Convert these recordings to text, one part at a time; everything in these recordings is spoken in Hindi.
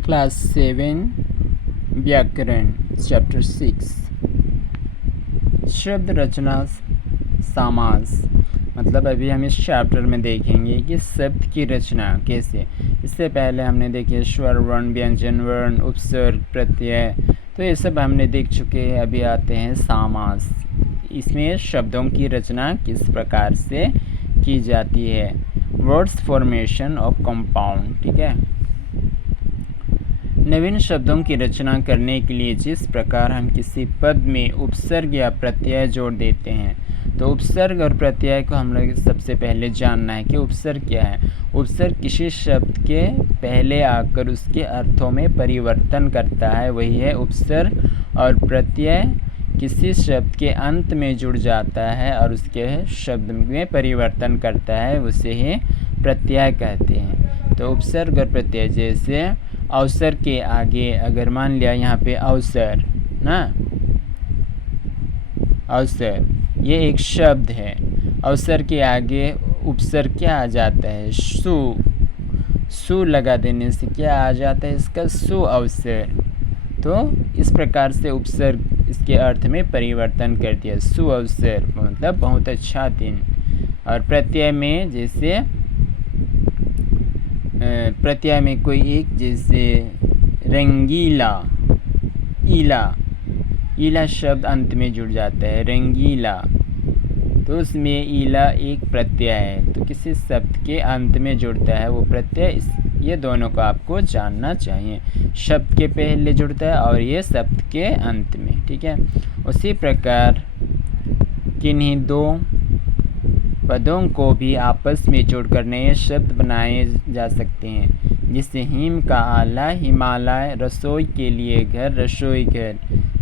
क्लास 7 व्याकरण चैप्टर 6 शब्द रचना समास। मतलब अभी हम इस चैप्टर में देखेंगे कि शब्द की रचना कैसे। इससे पहले हमने देखे स्वर वर्ण व्यंजन वर्ण उपसर्ग प्रत्यय, तो ये सब हमने देख चुके हैं। अभी आते हैं समास। इसमें शब्दों की रचना किस प्रकार से की जाती है। Words formation of compound. ठीक है, नवीन शब्दों की रचना करने के लिए जिस प्रकार हम किसी पद में उपसर्ग या प्रत्यय जोड़ देते हैं, तो उपसर्ग और प्रत्यय को हम लोग सबसे पहले जानना है कि उपसर्ग क्या है। उपसर्ग किसी शब्द के पहले आकर उसके अर्थों में परिवर्तन करता है, वही है उपसर्ग। और प्रत्यय किसी शब्द के अंत में जुड़ जाता है और उसके शब्द में परिवर्तन करता है, उसे ही प्रत्यय कहते हैं। तो उपसर्ग और प्रत्यय, जैसे अवसर के आगे अगर मान लिया यहाँ पे अवसर ना, अवसर ये एक शब्द है। अवसर के आगे उपसर्ग क्या आ जाता है, सु। सु लगा देने से क्या आ जाता है, इसका सु अवसर। तो इस प्रकार से उपसर्ग इसके अर्थ में परिवर्तन कर दिया, सु अवसर मतलब बहुत अच्छा दिन। और प्रत्यय में जैसे प्रत्यय में कोई एक, जैसे रंगीला, ईला, ईला शब्द अंत में जुड़ जाता है, रंगीला, तो उसमें ईला एक प्रत्यय है, तो किसी शब्द के अंत में जुड़ता है वो प्रत्यय। ये दोनों को आपको जानना चाहिए, शब्द के पहले जुड़ता है और ये शब्द के अंत में। ठीक है, उसी प्रकार किन्हीं दो पदों को भी आपस में जोड़कर नए शब्द बनाए जा सकते हैं, जिससे हिम का आला हिमालय, रसोई के लिए घर रसोई घर,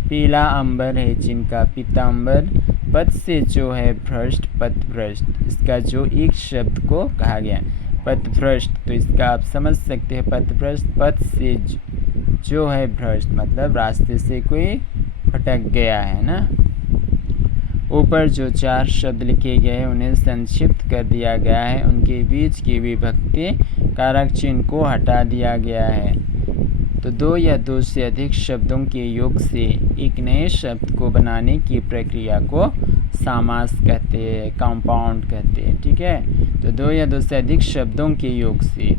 पीला अंबर है जिनका पीतांबर, पथ से जो है भ्रष्ट पथभ्रष्ट। इसका जो एक शब्द को कहा गया पथभ्रष्ट, तो इसका आप समझ सकते हैं पथभ्रष्ट, पथ से जो है भ्रष्ट मतलब रास्ते से कोई भटक गया है ना। ऊपर जो 4 शब्द लिखे गए हैं उन्हें संक्षिप्त कर दिया गया है, उनके बीच की विभक्ति कारक चिन्ह को हटा दिया गया है। तो 2 या 2 से अधिक शब्दों के योग से एक नए शब्द को बनाने की प्रक्रिया को समास कहते हैं, कंपाउंड कहते हैं। ठीक है, तो 2 या 2 से अधिक शब्दों के योग से,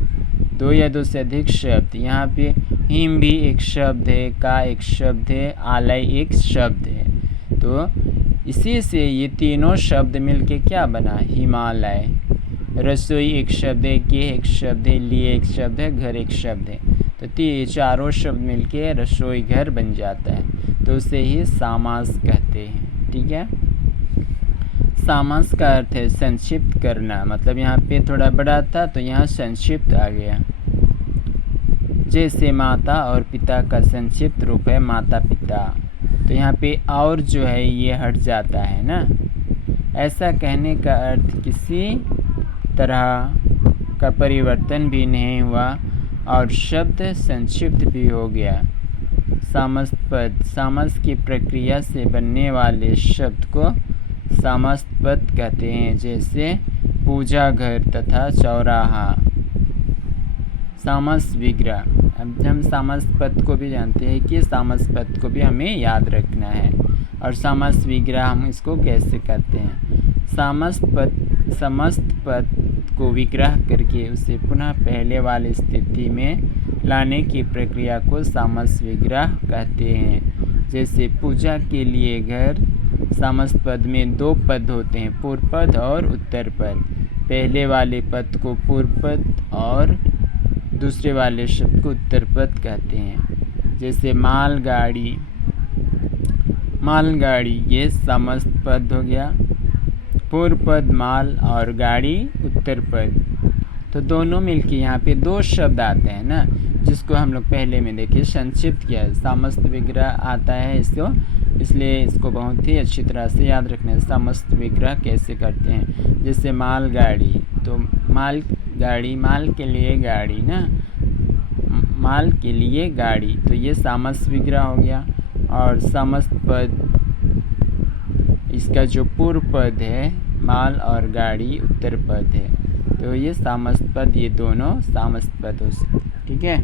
2 या 2 से अधिक शब्द, यहाँ पे हिम भी एक शब्द है, का एक शब्द है, आलय एक शब्द है, तो इसी से ये तीनों शब्द मिलके क्या बना, हिमालय। रसोई एक शब्द है, के एक शब्द है, लिए एक शब्द है, घर एक शब्द है, तो ये चारों शब्द मिलके रसोई घर बन जाता है, तो उसे ही समास कहते हैं। ठीक है, समास का अर्थ है संक्षिप्त करना, मतलब यहाँ पे थोड़ा बड़ा था तो यहाँ संक्षिप्त आ गया। जैसे माता और पिता का संक्षिप्त रूप है माता पिता, तो यहाँ पे और जो है ये हट जाता है ना। ऐसा कहने का अर्थ किसी तरह का परिवर्तन भी नहीं हुआ और शब्द संक्षिप्त भी हो गया। समास पद, समास की प्रक्रिया से बनने वाले शब्द को समास पद कहते हैं, जैसे पूजा घर तथा चौराहा। समास विग्रह, अब हम समास पद को भी जानते हैं कि समास पद को भी हमें याद रखना है। और समास विग्रह हम इसको कैसे करते हैं, समस्त पद को विग्रह करके उसे पुनः पहले वाली स्थिति में लाने की प्रक्रिया को समास विग्रह कहते हैं। जैसे पूजा के लिए घर, समास पद में 2 पद होते हैं, पूर्व पद और उत्तर पद। पहले वाले पद को पूर्व पद और दूसरे वाले शब्द को उत्तर पद कहते हैं। जैसे मालगाड़ी, मालगाड़ी ये समास पद हो गया, पूर्व पद माल और गाड़ी उत्तर पद, तो दोनों मिलके यहाँ पे 2 शब्द आते हैं ना, जिसको हम लोग पहले में देखे संक्षिप्त किया है। समस्त विग्रह आता है इसको, इसलिए इसको बहुत ही अच्छी तरह से याद रखना है। समस्त विग्रह कैसे करते हैं, जैसे मालगाड़ी, तो माल गाड़ी, माल के लिए गाड़ी ना, माल के लिए गाड़ी, तो ये समास विग्रह हो गया। और समस्त पद, इसका जो पूर्व पद है माल और गाड़ी उत्तर पद है, तो ये समस्त पद, ये दोनों समस्त पद हो सकते। ठीक है,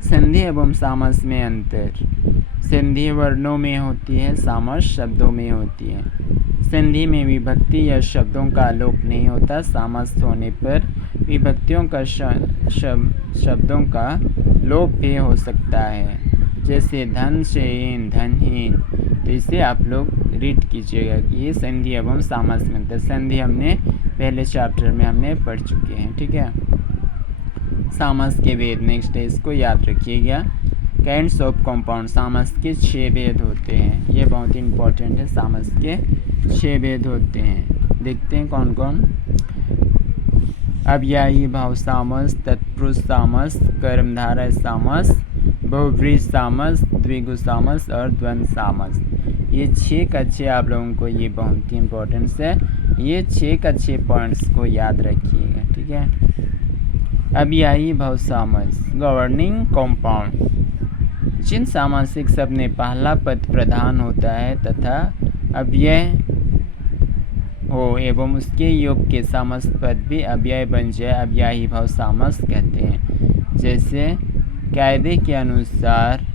संधि एवं सामस में अंतर। संधि वर्णों में होती है, सामस शब्दों में होती है। संधि में विभक्ति या शब्दों का लोप नहीं होता। सामस होने पर विभक्तियों का शब्दों का लोप भी हो सकता है, जैसे धन से धनहीन। तो इसे आप लोग रीड कीजिएगा कि ये संधि एवं सामस में अंतर। संधि हमने पहले चैप्टर में हमने पढ़ चुके हैं, ठीक है। सामस के भेद नेक्स्ट है, इसको याद रखिएगा। काइंड्स ऑफ कंपाउंड, सामस के 6 भेद होते हैं। ये बहुत ही इंपॉर्टेंट है। सामस के 6 भेद होते हैं, देखते हैं कौन कौन। अव्ययी भाव सामस, तत्पुरुष सामस, कर्मधारय सामस, बहुव्रीहि सामस, द्विगु सामस और द्वंद्व सामस। ये 6 का 6 आप लोगों को ये बहुत ही इंपॉर्टेंट है। ये 6 का 6 पॉइंट्स को याद रखिएगा, ठीक है। अव्ययी भाव सामस, गवर्निंग कंपाउंड, जिन सामासिक शब्द में पहला पद प्रधान होता है तथा अव्यय हो एवं उसके योग के सामस पद भी अव्यय बन जाए, अव्ययी भाव सामस कहते हैं। जैसे कायदे के अनुसार,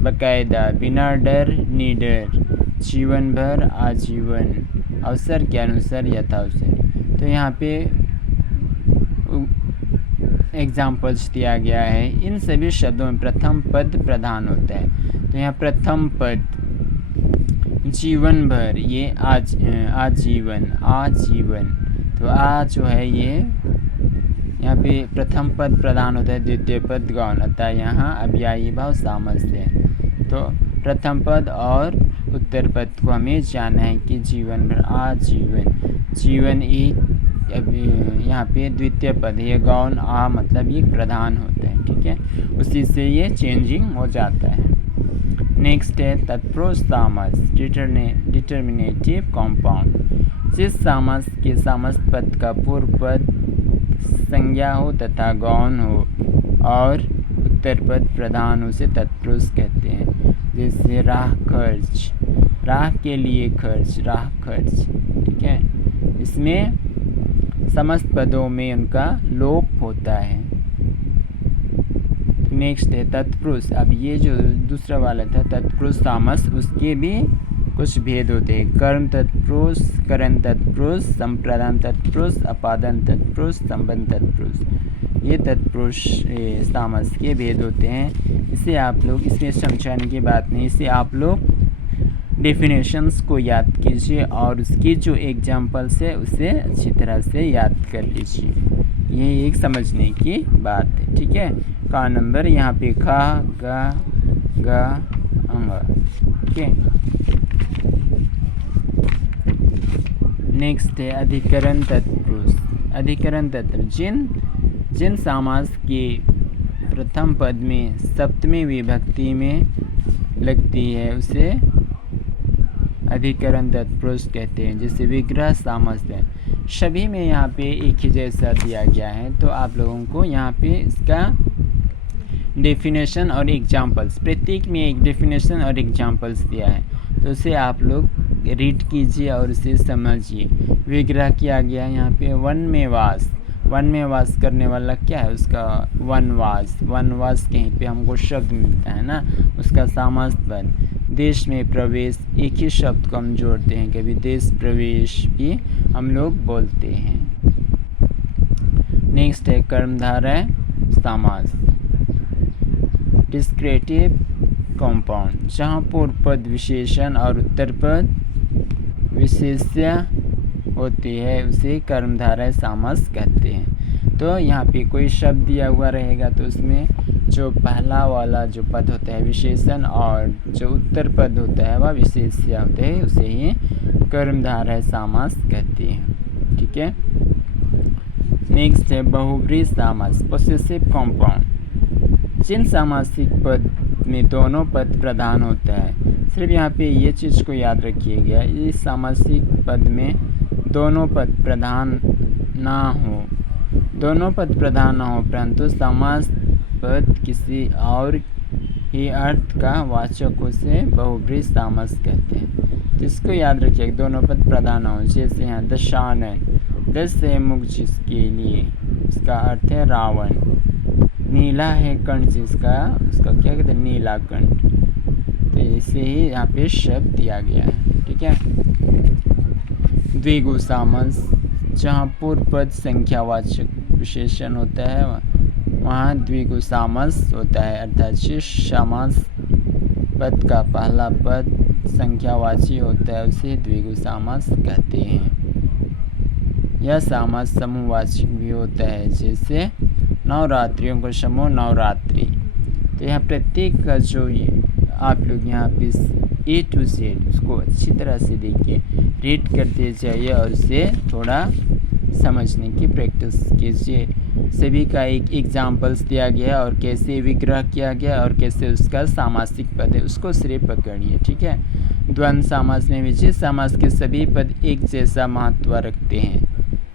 बाकायदा, बिना डर निडर, जीवन भर, आजीवन, अवसर के अनुसार, यथावसर। तो यहाँ पे एग्जाम्पल्स दिया गया है। इन सभी शब्दों में प्रथम पद प्रधान होता है। तो यहाँ प्रथम पद जीवन भर, ये आजीवन, आजीवन। तो आ जो है ये यहाँ पे प्रथम पद प्रधान होता है, द्वितीय पद गौण, अतः यहाँ अव्ययी भाव सामस है। तो प्रथम पद और उत्तर पद को हमें जानना है कि जीवन भर, आजीवन, जीवन एक, यहाँ पे द्वितीय पद है, ये गौण आ मतलब ये प्रधान होता है, ठीक है। उसी से ये चेंजिंग हो जाता है। नेक्स्ट है तत्पुरुष सामस, डिटर्मिनेटिव कंपाउंड। जिस सामस के सामस पद का पूर्व पद संज्ञा हो तथा गौण हो और उत्तर पद प्रधान हो उसे तत्पुरुष कहते हैं। जैसे राह खर्च, राह के लिए खर्च, राह खर्च, ठीक है। इसमें समस्त पदों में उनका लोप होता है। नेक्स्ट है तत्पुरुष। अब ये जो दूसरा वाला था तत्पुरुष सामस, उसके भी कुछ भेद होते हैं। कर्म तत्पुरुष, करण तत्पुरुष, संप्रदान तत्पुरुष, अपादन तत्पुरुष, संबंध तत्पुरुष। ये तत्पुरुष सामस के भेद होते हैं। इसे आप लोग, इसमें समझाने की बात नहीं, इसे आप लोग डेफिनेशंस को याद कीजिए और उसकी जो एग्जाम्पल्स है उसे अच्छी तरह से याद कर लीजिए। ये एक समझने की बात है, ठीक है। का नंबर यहाँ पे खा, गा, गा, अंगा, ठीक है। नेक्स्ट है अधिकरण तत्पुरुष। अधिकरण तत्पुरुष जिन समास के प्रथम पद में सप्तमी विभक्ति में लगती है उसे अधिकरण तत्पुरुष कहते हैं। जैसे विग्रह सामस है, सभी में यहाँ पे एक ही जैसा दिया गया है। तो आप लोगों को यहाँ पे इसका डेफिनेशन और एग्जाम्पल्स, प्रत्येक में एक डेफिनेशन और एग्जाम्पल्स दिया है, तो उसे आप लोग रीड कीजिए और उसे समझिए। विग्रह किया गया यहाँ पे वन में वास, वन में वास करने वाला क्या है, उसका वनवास, वनवास कहीं पे हमको शब्द मिलता है ना, उसका समास पद। देश में प्रवेश, एक ही शब्द को हम जोड़ते हैं, कभी देश प्रवेश भी हम लोग बोलते हैं। नेक्स्ट है कर्मधारय समास, डिस्क्रिप्टिव कंपाउंड, जहाँ पूर्व पद विशेषण और उत्तर पद विशेष्य होती है उसे कर्मधारय समास कहते हैं। तो यहाँ पे कोई शब्द दिया हुआ रहेगा तो उसमें जो पहला वाला जो पद होता है विशेषण और जो उत्तर पद होता है वह विशेष्य होते हैं, उसे ही कर्मधारय समास कहते हैं, ठीक है। नेक्स्ट है बहुव्रीहि समास, पोसेसिव कंपाउंड, जिन सामासिक पद में दोनों पद प्रधान होता है। सिर्फ यहाँ पे ये चीज़ को याद रखिएगा, इस सामासिक पद में दोनों पद प्रधान ना हो, दोनों पद प्रधान ना हो परंतु समास पद किसी और ही अर्थ का वाचक उसे बहुव्रीहि समास कहते हैं। तो इसको याद रखिएगा, दोनों पद प्रधान हो। जैसे यहाँ दशानन, 10 है मुख जिसके लिए, इसका अर्थ है रावण। नीला है कंठ जिसका, उसका क्या कहते हैं, नीला कंठ। तो ऐसे ही यहाँ पे शब्द दिया गया है। ठीक है। द्विगु समास, जहाँ पूर्व पद संख्यावाचक विशेषण होता है वहाँ द्विगु समास होता है, अर्थात शेष समास पद का पहला पद संख्यावाची होता है, उसे द्विगु समास कहते हैं। यह समास समूहवाचक भी होता है, जैसे नवरात्रियों का समूह नवरात्रि। तो यहाँ प्रत्येक का जो आप लोग यहाँ पे A to Z उसको अच्छी तरह से देखिए, रीड करते जाइए और उसे थोड़ा समझने की प्रैक्टिस कीजिए। सभी का एक एग्जाम्पल्स दिया गया और कैसे विग्रह किया गया और कैसे उसका सामासिक पद है उसको सिर्फ पकड़िए। ठीक है। द्वंद्व समास में विजय समास के सभी पद एक जैसा महत्व रखते हैं,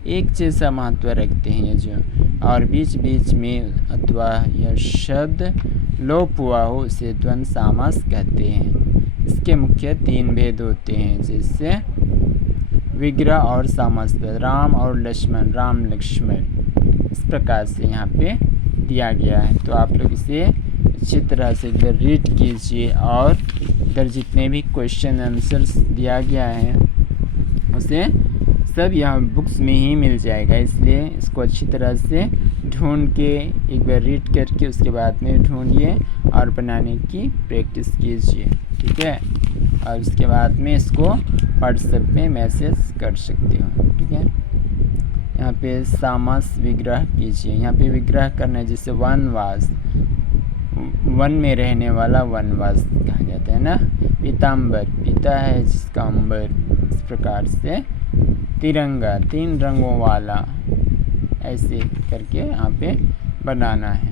एक जैसा महत्व रखते हैं ये जो, और बीच बीच में अथवा यह शब्द लोप हुआ हो उसे द्वंद्व समास कहते हैं। इसके मुख्य 3 भेद होते हैं, जैसे विग्रह और समास पद, राम और लक्ष्मण, राम लक्ष्मण, इस प्रकार से यहाँ पे दिया गया है। तो आप लोग इसे अच्छी तरह से इधर रीड कीजिए और इधर जितने भी क्वेश्चन आंसर्स दिया गया है उसे सब यहाँ बुक्स में ही मिल जाएगा, इसलिए इसको अच्छी तरह से ढूंढ के एक बार रीड करके उसके बाद में ढूंढिए और बनाने की प्रैक्टिस कीजिए। ठीक है। और उसके बाद में इसको व्हाट्सएप में मैसेज कर सकते हो। ठीक है। यहाँ पे समास विग्रह कीजिए, यहाँ पे विग्रह करना है, जैसे वनवास, वन में रहने वाला वनवास कहा जाता है ना। पीताम्बर, पीता है जिसका अंबर, इस प्रकार से तिरंगा, 3 रंगों वाला, ऐसे करके यहाँ पे बनाना है।